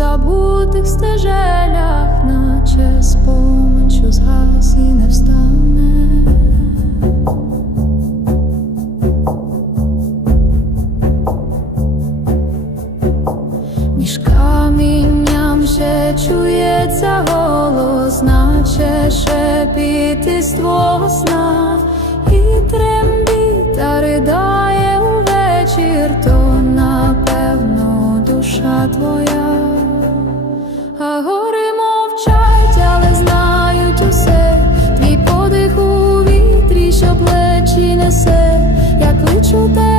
забутих стежелях, наче спомин, що згас і не встане. Між камінням ще чується голос, наче шепіт із твого сна, і трембіт та ридає увечір, то напевно душа твоя. несе, як лучу те.